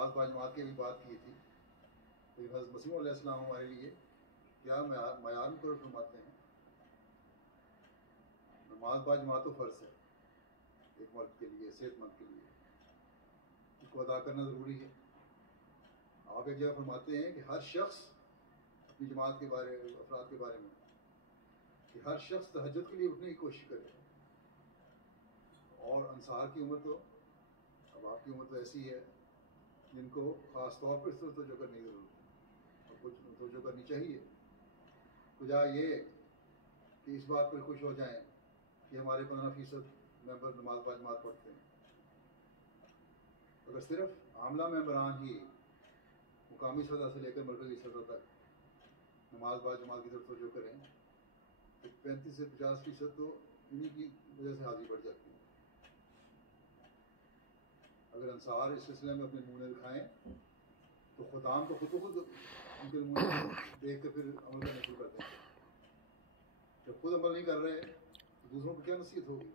نماز باجماعت کی بھی بات کی تھی، لیکن حضرت مسیح علیہ السلام ہمارے لیے کیا معیار مقرر فرماتے ہیں؟ نماز باجماعت تو فرض ہے ایک مرد کے لیے، صحت مند کے لیے، اس کو ادا کرنا ضروری ہے۔ آپ ایک جگہ فرماتے ہیں کہ ہر شخص اپنی جماعت کے بارے افراد کے بارے میں کہ ہر شخص تہجد کے لیے اٹھنے کی کوشش کرے، اور انصار کی عمر تو، اب آپ کی عمر تو ایسی ہے جن کو خاص طور پر اس طرح توجہ کرنے کی ضرورت ہے اور کچھ توجہ کرنی چاہیے، بجائے یہ کہ اس بات پر خوش ہو جائیں کہ ہمارے 15% ممبر نماز باجماعت پڑھتے ہیں۔ اگر صرف عاملہ ممبران ہی مقامی سطح سے لے کر مرکزی سطح تک نماز باجماعت کی طرف توجہ کریں تو 35 سے 50% تو انہی کی وجہ سے حاضری بڑھ جاتی ہے۔ اگر انصار اس سلسلے میں اپنے نمونے دکھائیں تو خدام تو خود ان کے نمونے دیکھ کر پھر عمل کرنا شروع کرتے ہیں۔ جب خود عمل نہیں کر رہے تو دوسروں کو کیا نصیحت ہوگی؟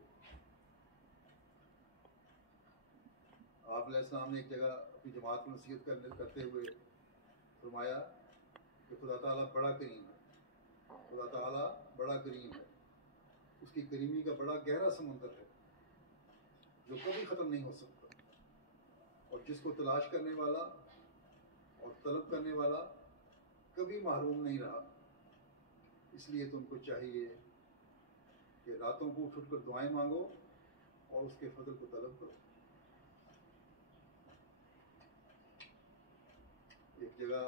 آپ علیہ السلام نے ایک جگہ اپنی جماعت کو نصیحت کرتے ہوئے فرمایا کہ خدا تعالیٰ بڑا کریم ہے، خدا تعالیٰ بڑا کریم ہے، اس کی کریمی کا بڑا گہرا سمندر ہے جو کبھی ختم نہیں ہو سکتا، اور جس کو تلاش کرنے والا اور طلب کرنے والا کبھی محروم نہیں رہا۔ اس لیے تم کو چاہیے کہ راتوں کو اٹھ کر دعائیں مانگو اور اس کے فضل کو طلب کرو۔ ایک جگہ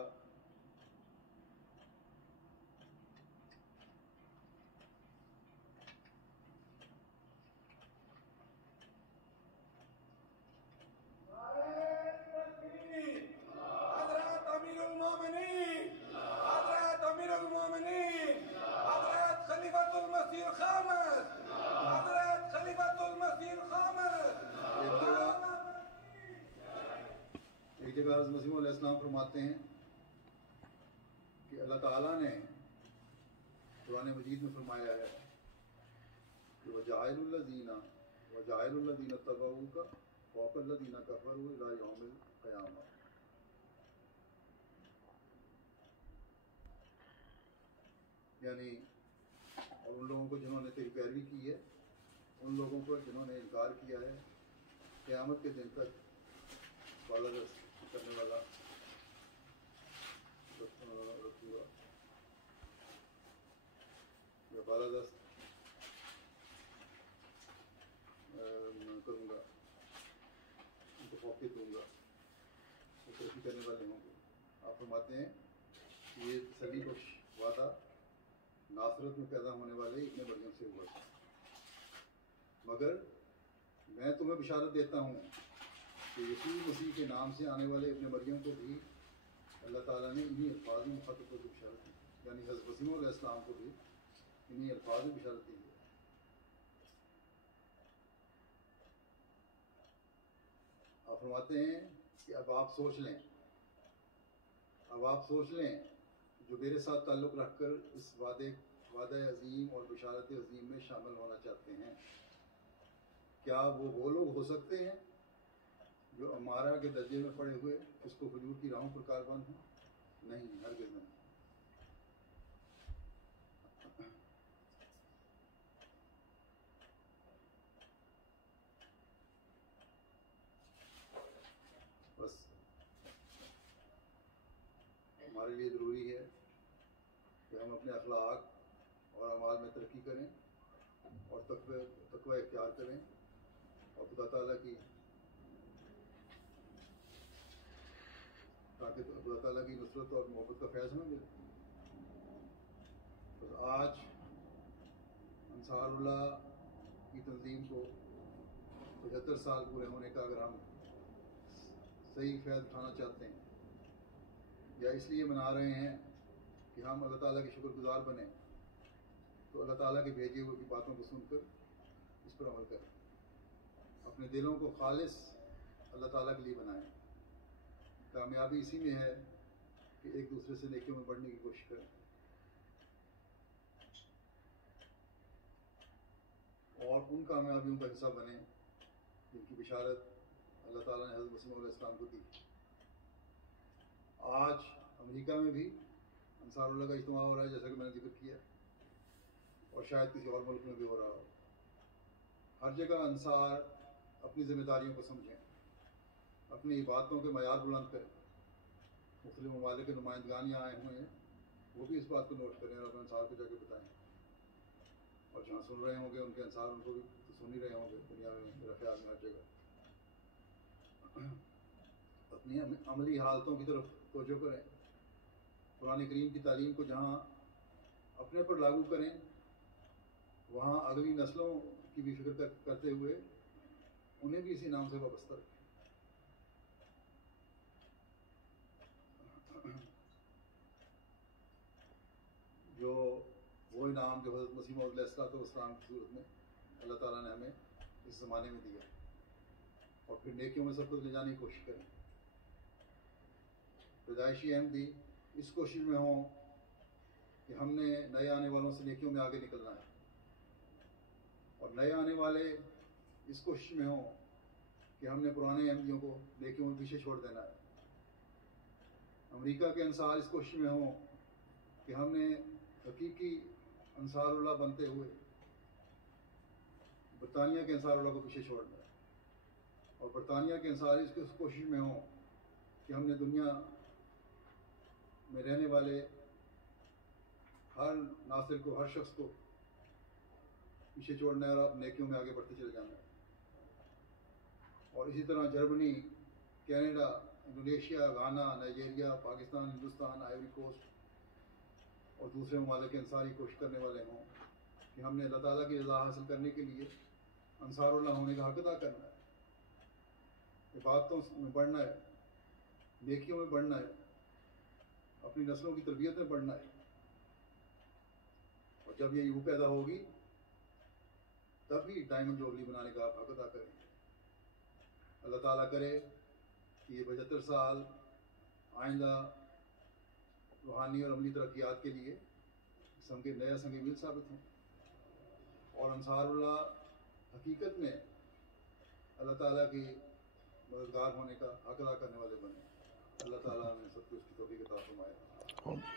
حضرت مسیح علیہ السلام فرماتے ہیں کہ اللہ تعالیٰ نے قرآن مجید میں فرمایا ہے کہ وَجَعَلُ الَّذِينَ اتَّبَعُوكَ فَوْقَ الَّذِينَ كَفَرُوا إِلَىٰ يَوْمِ الْقِيَامَةِ، یعنی اور ان لوگوں کو جنہوں نے تیری پیروی کی ہے، ان لوگوں پر جنہوں نے انکار کیا ہے، قیامت کے دن تک بالادست کرنے والا رکھوں گا یا بالادست کروں گا، ان کو فوقیت دوں گا، وہ ترقی کرنے والے ہوں گے۔ آپ فرماتے ہیں کہ یہ تسلی بخش وعدہ ناصرت میں پیدا ہونے والے ابن مریم سے ہوا تھا، مگر میں تمہیں بشارت دیتا ہوں کہ یسوع مسیح کے نام سے آنے والے ابن مریم کو بھی اللہ تعالیٰ نے انہی الفاظ میں مخاطب کو بشارت دی، یعنی حضرت مسیح علیہ السلام کو بھی انہی الفاظ میں بشارت دی ہے۔ آپ فرماتے ہیں کہ اب آپ سوچ لیں جو میرے ساتھ تعلق رکھ کر اس وعدہ عظیم اور بشارت عظیم میں شامل ہونا چاہتے ہیں، کیا وہ لوگ ہو سکتے ہیں جو امارہ کے درجے میں پڑے ہوئے اس کو حضور کی راہوں پر کاربان ہوں؟ نہیں، ہرگز نہیں۔ بس ہمارے لیے ضروری ہے کہ ہم اپنے اخلاق اور اعمال میں ترقی کریں اور تقوی اختیار کریں اور خدا تعالیٰ کی تاکہ خدا تعالیٰ کی نصرت اور محبت کا فیض ہمیں ملے۔ بس آج انصار اللہ کی تنظیم کو 75 سال پورے ہونے کا اگر ہم صحیح فیض اٹھانا چاہتے ہیں یا اس لیے منا رہے ہیں کہ ہم اللہ تعالیٰ کے شکر گزار بنیں، تو اللہ تعالیٰ کے بھیجے ہوئے کی باتوں کو سن کر اس پر عمل کریں، اپنے دلوں کو خالص اللہ تعالیٰ کے لیے بنائیں۔ کامیابی اسی میں ہے کہ ایک دوسرے سے نیکیوں میں بڑھنے کی کوشش کریں اور ان کامیابیوں کا حصہ بنیں جن کی بشارت اللہ تعالیٰ نے حضرت مسیح علیہ السلام کو دی۔ آج امریکہ میں بھی انصار اللہ کا اجتماع ہو رہا ہے، جیسا کہ میں نے ذکر کیا، اور شاید کسی اور ملک میں بھی ہو رہا ہو۔ ہر جگہ انصار اپنی ذمہ داریوں کو سمجھیں، اپنی باتوں کے معیار بلند کریں۔ مختلف ممالک کے نمائندگان یہاں آئے ہوئے ہیں، وہ بھی اس بات کو نوٹ کریں اور اپنے انصار کو جا کے بتائیں، اور جہاں سن رہے ہوں گے ان کے انصار ان کو بھی تو سن ہی رہے ہوں گے دنیا میں، میرا خیال میں ہر جگہ۔ اپنی عملی حالتوں کی طرف توجہ کریں، قرآن کریم کی تعلیم کو جہاں اپنے پر لاگو کریں، وہاں اگلی نسلوں کی بھی فکر کرتے ہوئے انہیں بھی اسی نام سے وابستہ رکھیں۔ جو وہ انعام جو حضرت مسیح موعود علیہ السلام کی صورت میں اللہ تعالیٰ نے ہمیں اس زمانے میں دیا، اور پھر نیکیوں میں سب کو لے جانے کی کوشش کریں۔ پیدائشی احمدی اس کوشش میں ہوں کہ ہم نے نئے آنے والوں سے نیکیوں میں آگے نکلنا ہے، اور نئے آنے والے اس کوشش میں ہوں کہ ہم نے پرانے احمدیوں کو نیکیوں میں پیچھے چھوڑ دینا ہے۔ امریکہ کے انصار اس کوشش میں ہوں کہ ہم نے حقیقی انصار اللہ بنتے ہوئے برطانیہ کے انصار اللہ کو پیچھے چھوڑنا ہے، اور برطانیہ کے انصار اس کوشش میں ہوں کہ ہم نے دنیا میں رہنے والے ہر ناصر کو، ہر شخص کو پیچھے چھوڑنا ہے اور نیکیوں میں آگے بڑھتے چلے جانا ہے۔ اور اسی طرح Germany, Canada, Indonesia, Ghana, Nigeria, Pakistan, Hindustan, Ivory Coast اور دوسرے ممالک کے انصاری کوشش کرنے والے ہوں کہ ہم نے اللہ تعالیٰ کی رضا حاصل کرنے کے لیے انصار اللہ ہونے کا حق ادا کرنا ہے، عبادتوں میں بڑھنا ہے، نیکیوں میں بڑھنا ہے، اپنی نسلوں کی تربیت میں بڑھنا ہے، اور جب یہ یوں پیدا ہوگی تب بھی ڈائمنڈ جوبلی بنانے کا حق ادا کریں۔ اللہ تعالیٰ کرے کہ یہ 75 سال آئندہ روحانی اور عملی ترقیات کے لیے نیا سنگ میل ثابت ہوں، اور انصار اللہ حقیقت میں اللہ تعالیٰ کی مددگار ہونے کا حق ادا کرنے والے بنے۔ اللہ تعالیٰ نے سب کو اس کی توفیق عطا فرمائے۔